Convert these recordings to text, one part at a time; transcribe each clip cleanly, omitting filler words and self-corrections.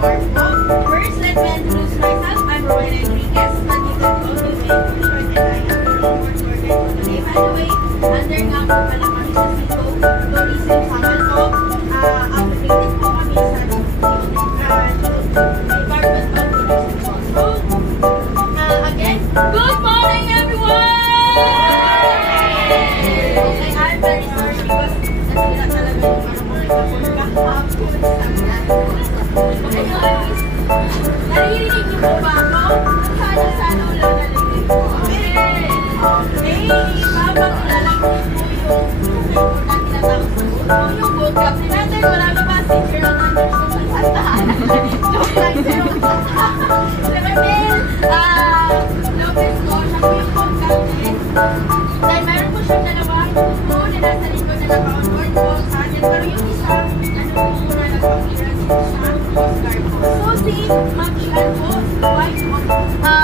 form po. First, let me introduce myself. I'm Rowan Enriquez, but you can call me Wayne for short, and I am the role for today. By the way, under nga po pala kami sa CITO, Tourism Summit po. Updated po kami sa Department of Tourism also. Again, good morning everyone! Okay, I'm very sorry because nasira talaga yung kahapon okay guys, naririnig niyo po ba ako? Sana ulang narinig po. Okay, papakilala ko po yung importante na tawag sa mundo, yung boat captain natin. Marami ba si Gerald Anderson sa kantahan? Joke lang, Levenil Lopez ko, siya po yung boat captain. Dahil mayroon po siyang dalawang grupo na nasa likod na naka-onboard po sa atin. Pero yung isa, po muna nagpapira dito sa Coast Guard po. So, si Ma'am Ian po, wife of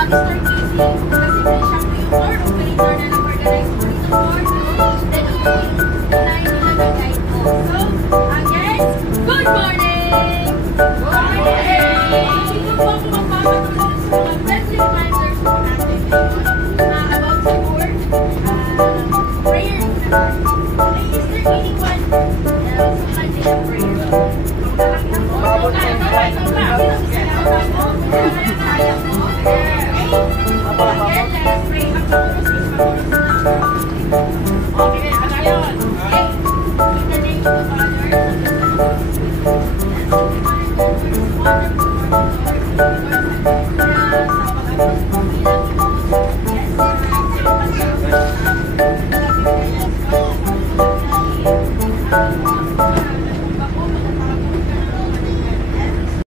Mr. Casey, kasi siya po yung tour operator na nag-organize po ito tour. Then, yung tunay nila na guide po. So, again, good morning! Good morning! Ito po ako magpapatulong sa mga friendly reminders po natin about the board. Prayer naman. Okay, is there anyone else who can say a prayer? Okay,